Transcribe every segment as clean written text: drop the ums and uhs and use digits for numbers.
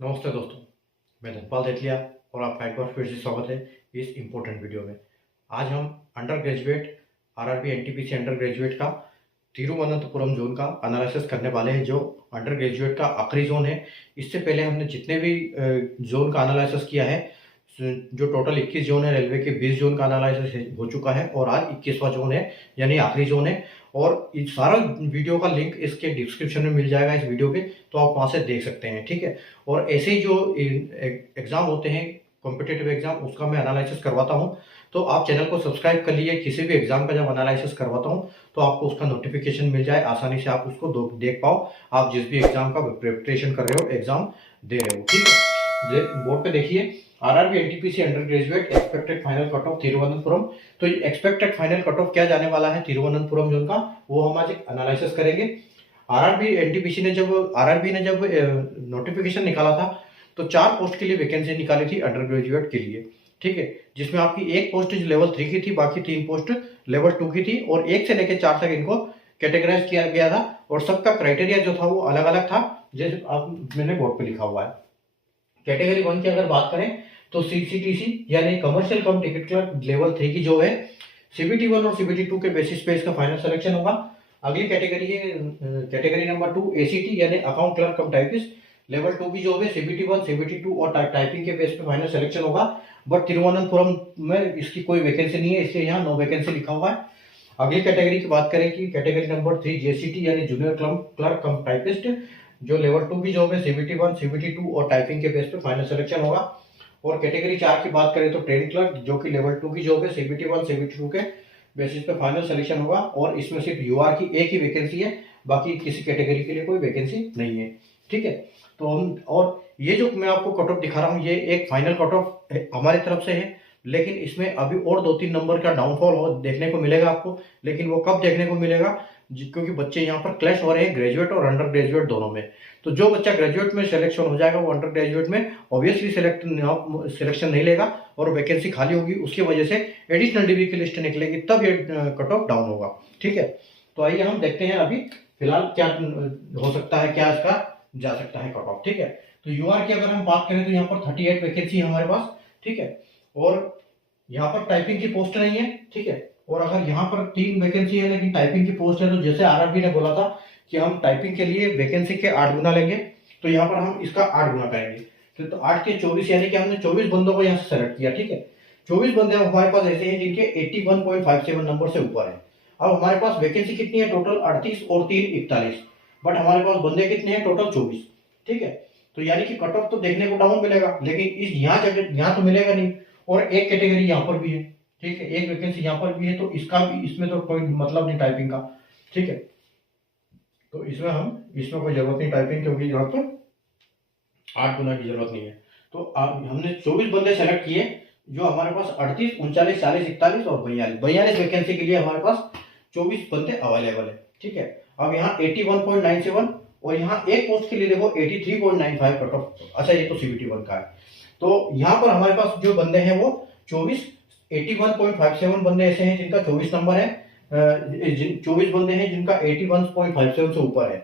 नमस्ते दोस्तों, मैं धनपाल सेठिया और आपका एक बार फिर से स्वागत है इस इम्पोर्टेंट वीडियो में। आज हम under graduate RRB NTPC under graduate का तिरुवनंतपुरम जोन का एनालिसिस करने वाले हैं, जो अंडर ग्रेजुएट का आखिरी जोन है। इससे पहले हमने जितने भी जोन का एनालिसिस किया है, जो टोटल 21 जोन है, रेलवे के 20 जोन का एनालिसिस हो चुका है और आज 21वां जोन है, यानी आखिरी जोन है। और इस सारा वीडियो का लिंक इसके डिस्क्रिप्शन में मिल जाएगा इस वीडियो के, तो आप वहाँ से देख सकते हैं, ठीक है। और ऐसे ही जो एग्ज़ाम होते हैं, कॉम्पिटिटिव एग्ज़ाम, उसका मैं एनालिसिस करवाता हूँ। तो आप चैनल को सब्सक्राइब कर लीजिए। किसी भी एग्ज़ाम का जब एनालिसिस करवाता हूँ तो आपको उसका नोटिफिकेशन मिल जाए, आसानी से आप उसको देख पाओ। आप जिस भी एग्ज़ाम का प्रिपरेशन कर रहे हो, एग्ज़ाम दे रहे हो, ठीक है। बोर्ड पे देखिए, RRB NTPC under graduate expected final cut off Thiruvananthapuram. तो एक्सपेक्टेड फाइनल कट ऑफ क्या जाने वाला है तिरुवनंतपुरम जोन का, वो हम आज एनालिसिस करेंगे। आरआरबी ने जब नोटिफिकेशन निकाला था तो 4 पोस्ट के लिए वैकेंसी निकाली थी अंडर ग्रेजुएट के लिए, ठीक है। जिसमें आपकी एक पोस्ट लेवल 3 की थी, बाकी 3 पोस्ट लेवल 2 की थी और 1 से लेकर 4 तक इनको कैटेगराइज किया गया था। और सबका क्राइटेरिया जो था वो अलग अलग था, जैसे मैंने बोर्ड पे लिखा हुआ है। कैटेगरी 1 की अगर बात करें तो सीसीटीसी यानी कमर्शियल कम टिकट क्लर्क लेवल 3 की जो है, सीबीटी 1 और सीबीटी 2 के बेसिस पे इसका फाइनल सिलेक्शन होगा। अगली कैटेगरी है कैटेगरी नंबर 2 एसीटी यानी अकाउंट क्लर्क कम टाइपिस्ट लेवल 2 की जो है, सीबीटी 1 सीबीटी 2 और टाइपिंग के बेस पे फाइनल सिलेक्शन होगा। बट तिरुवनंतपुरम में इसकी कोई वैकेंसी नहीं है, इसलिए यहाँ नो वैकेंसी लिखा हुआ है। अगली कैटेगरी की बात करें कि कैटेगरी नंबर 3 जेसीटी यानी जूनियर क्लर्क कम टाइपिस्ट, जो लेवल 2 की जॉब है, सीबीटी 1 सीबीटी 2 और टाइपिंग के बेस पे फाइनल सिलेक्शन होगा। और कैटेगरी 4 की बात करें तो ट्रेन क्लर्क, जो कि लेवल 2 की जॉब है, सीबीटी 1 सीबीटी 2 के बेसिस पे फाइनल सिलेक्शन होगा। और इसमें सिर्फ यूआर की एक ही वैकेंसी है, बाकी किसी कैटेगरी के लिए कोई वैकेंसी नहीं है, ठीक है। तो हम, और ये जो मैं आपको कट ऑफ दिखा रहा हूँ, ये एक फाइनल कट ऑफ हमारी तरफ से है, लेकिन इसमें अभी और 2-3 नंबर का डाउनफॉल देखने को मिलेगा आपको। लेकिन वो कब देखने को मिलेगा, क्योंकि बच्चे यहाँ पर क्लैश हो रहे हैं ग्रेजुएट और अंडर ग्रेजुएट दोनों में। तो जो बच्चा ग्रेजुएट में सिलेक्शन हो जाएगा वो अंडर ग्रेजुएट में ऑब्वियसली सिलेक्शन नहीं लेगा और वैकेंसी खाली होगी, उसकी वजह से एडिशनल डिग्री की लिस्ट निकलेगी, तब ये कट ऑफ डाउन होगा, ठीक है। तो आइए हम देखते हैं अभी फिलहाल क्या हो सकता है, क्या इसका जा सकता है कट ऑफ, ठीक है। तो यूआर की अगर हम बात करें तो यहाँ पर 38 वैकेंसी है हमारे पास, ठीक है। और यहाँ पर टाइपिंग की पोस्ट नहीं है, ठीक है। और अगर यहाँ पर 3 वैकेंसी है लेकिन टाइपिंग की पोस्ट है, तो जैसे आरआरबी ने बोला था कि हम टाइपिंग के लिए वैकेंसी के 8 गुना लेंगे, तो यहाँ पर हम इसका 8 गुना करेंगे। तो 8 के 24 यानी कि हमने 24 बंदों को यहाँ से सेलेक्ट किया, ठीक है। 24 बंदे हमारे पास ऐसे हैं जिनके 81.57 नंबर से ऊपर है। अब हमारे पास वैकेंसी कितनी है टोटल, 38 और 3 41, बट हमारे पास बंदे कितने हैं टोटल 24, ठीक है। तो यानी कि कट ऑफ तो देखने को डाउन मिलेगा, लेकिन इस यहाँ तो मिलेगा नहीं। और एक कैटेगरी यहाँ पर भी है, ठीक है, एक वैकेंसी यहाँ पर भी है, तो इसका भी, इसमें तो कोई मतलब नहीं टाइपिंग का, ठीक है। तो इसमें कोई जरूरत नहीं टाइपिंग, क्योंकि यहाँ पर 8 गुना की जरूरत नहीं है। तो हमने 24 बंदे सेलेक्ट किए, जो हमारे पास 38, 39, 40, 41 और 42 वैकेंसी के लिए हमारे पास 24 बंदे अवेलेबल है, ठीक है। अब यहाँ 81.97 और यहाँ एक पोस्ट के लिए देखो 83.95 कट ऑफ। अच्छा, ये तो सीबीटी 1 का है। तो यहाँ पर हमारे पास जो बंदे हैं वो 81.57 बंदे ऐसे हैं जिनका 24 नंबर है, 24 बंदे हैं जिनका 81.57 से ऊपर है।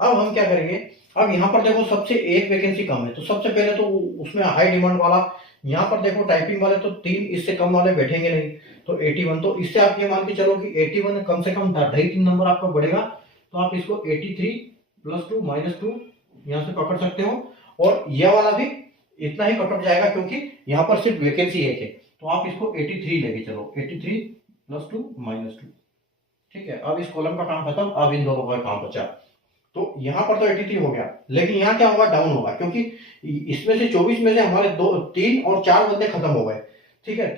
अब हम क्या करेंगे, अब यहाँ पर देखो सबसे एक वैकेंसी कम है, तो सबसे पहले तो उसमें हाई डिमांड वाला, यहाँ पर देखो टाइपिंग वाले तो 3 इससे कम वाले बैठेंगे नहीं, तो 81, तो इससे आप ये मान के चलो कि 81 कम से कम 2.5-3 नंबर आपका बढ़ेगा, तो आप इसको 83 + 2 - 2 यहाँ से पकड़ सकते हो। और यह वाला भी इतना ही कट ऑफ जाएगा, क्योंकि यहाँ पर सिर्फ वैकेंसी एक है, तो आप इसको 83 लेके चलो, 83 + 2 - 2, ठीक है। अब इस कॉलम का काम खत्म, अब इन दोनों का काम बचा। तो यहाँ पर तो 83 हो गया, लेकिन यहाँ क्या होगा, डाउन होगा, क्योंकि इसमें से 24 में से हमारे 3 और 4 बंदे खत्म हो गए, ठीक है।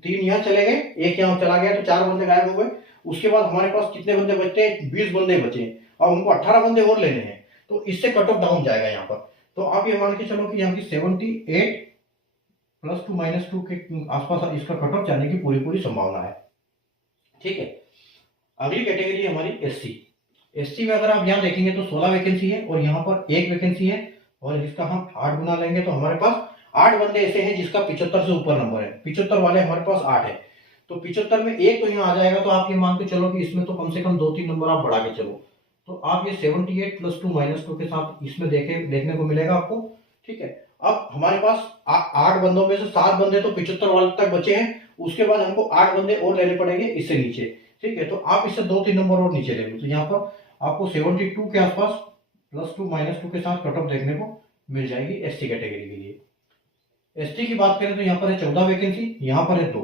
3 यहाँ चले गए, एक यहाँ चला गया, तो 4 बंदे गायब हो गए। उसके बाद हमारे पास कितने बंदे बचते हैं, 20 बंदे बचे, और उनको 18 बंदे और लेने हैं, तो इससे कट ऑफ डाउन जाएगा यहाँ पर। तो आप ये मान के चलो कि यहाँ की 78 + 2 - 2 के आसपास इसका कट ऑफ जाने की पूरी संभावना है, ठीक है। अगली कैटेगरी हमारी एससी में अगर आप यहाँ देखेंगे तो 16 वैकेंसी है और यहाँ पर एक वैकेंसी है, और इसका हम 8 गुना लेंगे तो हमारे पास 8 बंदे ऐसे हैं जिसका 75 से ऊपर नंबर है। 75 वाले हमारे पास 8 है, तो 75 में एक तो यहाँ आ जाएगा, तो आप ये मान के चलो कि इसमें तो कम से कम 2-3 नंबर आप बढ़ा के चलो। तो आप ये 78 + 2 - 2 के साथ इसमें देखने को मिलेगा आपको ठीक है। अब हमारे पास 8 बंदों में से 7 बंदे तो 75 वाले तक बचे हैं, उसके बाद हमको 8 बंदे और लेने पड़ेंगे इससे नीचे, ठीक है। तो आप इससे 2-3 नंबर और नीचे ले लो, तो यहाँ पर आपको 72 के आसपास +2 -2 के साथ कट ऑफ देखने को मिल जाएगी एसटी कैटेगरी के लिए। एसटी की बात करें तो यहाँ पर है 14 वैकेंसी, यहाँ पर है 2,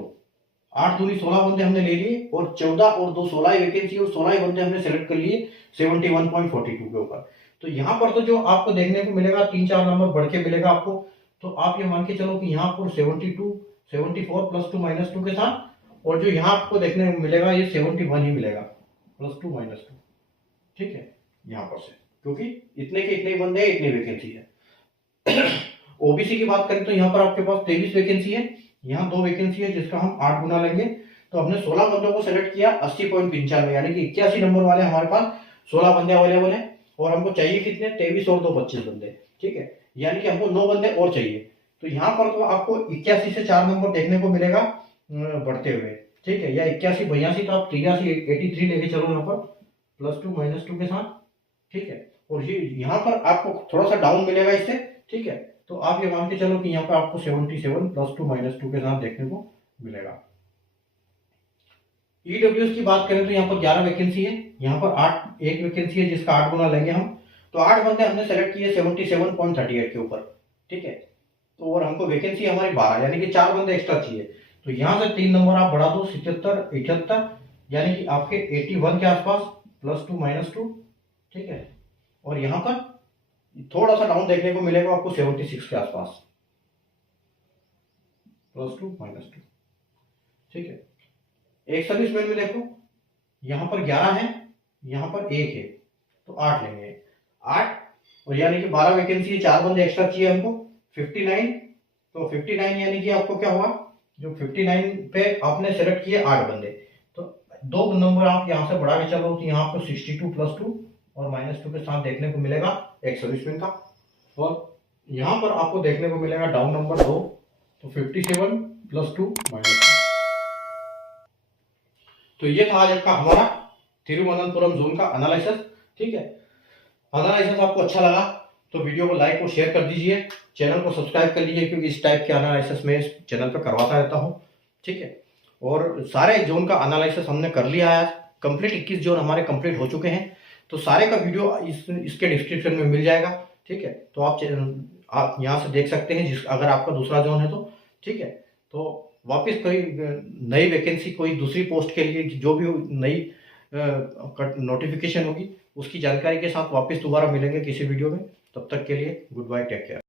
8 दूनी 16 बंदे हमने ले लिए, और 14 और 2 16 ही वैकेंसी और 16 ही बंदे हमने सेलेक्ट कर लिए 71.42 के ऊपर। तो यहाँ पर तो जो आपको देखने को मिलेगा 3-4 नंबर बढ़ के मिलेगा आपको, तो आप ये मान के चलो कि यहाँ पर 72 74 +2 -2 के साथ, और जो यहाँ आपको देखने को मिलेगा ये 71 ही मिलेगा +2 -2, ठीक है। यहाँ पर से क्योंकि इतने के इतने बंदे हैं, इतनी वैकेंसी है। ओबीसी की बात करें तो यहाँ पर आपके पास 23 वैकेंसी है, यहाँ 2 वैकेंसी है जिसका हम 8 गुना लेंगे, तो हमने 16 बंदों को सेलेक्ट किया 80.95, यानी कि 81 नंबर वाले हमारे पास 16 बंदे अवेलेबल हैं, और हमको चाहिए कितने 23 और 2 25 बंदे, ठीक है। यानी कि हमको 9 बंदे और चाहिए। तो यहाँ पर तो आपको 81 से 4 नंबर देखने को मिलेगा बढ़ते हुए, ठीक है, या 81 82, तो आप 83 83 लेके चलो यहाँ पर +2 -2 के साथ, ठीक है। और ये यहाँ पर आपको थोड़ा सा डाउन मिलेगा इससे, ठीक है। तो आप ये मान के चलो कि यहाँ पर आपको 77 +2 -2 के साथ देखने को मिलेगा। ईडब्ल्यूएस की बात करें तो यहाँ पर 11 वैकेंसी है, यहाँ पर 1 वैकेंसी है जिसका 8 गुना लेंगे हम, तो 8 बंदे हमने सेलेक्ट किए 77.38 के ऊपर, ठीक है। तो और हमको वैकेंसी हमारी 12, यानी कि 4 बंदे एक्स्ट्रा चाहिए, तो यहाँ से 3 नंबर आप बढ़ा दो 77 78, यानी कि आपके 81 के आसपास +2 -2, ठीक है। और यहाँ पर थोड़ा सा डाउन देखने को मिलेगा आपको 76 के आसपास +2 -2, ठीक है। एक सर्विसमैन में देखो यहाँ पर 11 है, यहाँ पर 1 है, तो 8 लेंगे, 8, और यानी कि 12 वैकेंसी है, 4 बंदे एक्स्ट्रा चाहिए हमको 59, तो 59 यानी कि आपको क्या हुआ, जो 59 पे आपने सेलेक्ट किए 8 बंदे, तो 2 नंबर आप यहाँ से बढ़ा के चलो, तो यहाँ पर 62 +2 और -2 के साथ देखने को मिलेगा एक सर्विसमैन का, और यहाँ पर आपको देखने को मिलेगा डाउन नंबर 2, तो 57 +2 -2। तो ये था आज का हमारा तिरुवनंतपुरम जोन का एनालिसिस, ठीक है। एनालिसिस आपको अच्छा लगा तो वीडियो को लाइक और शेयर कर दीजिए, चैनल को सब्सक्राइब कर लीजिए, क्योंकि इस टाइप के एनालिसिस में इस चैनल पर करवाता रहता हूँ, ठीक है। और सारे जोन का एनालिसिस हमने कर लिया है, कंप्लीट 21 जोन हमारे कंप्लीट हो चुके हैं, तो सारे का वीडियो इसके डिस्क्रिप्शन में मिल जाएगा, ठीक है। तो आप यहाँ से देख सकते हैं, अगर आपका दूसरा जोन है तो, ठीक है। तो वापस कोई नई वैकेंसी, कोई दूसरी पोस्ट के लिए जो भी नई नोटिफिकेशन होगी उसकी जानकारी के साथ वापस दोबारा मिलेंगे किसी वीडियो में। तब तक के लिए गुड बाय, टेक केयर।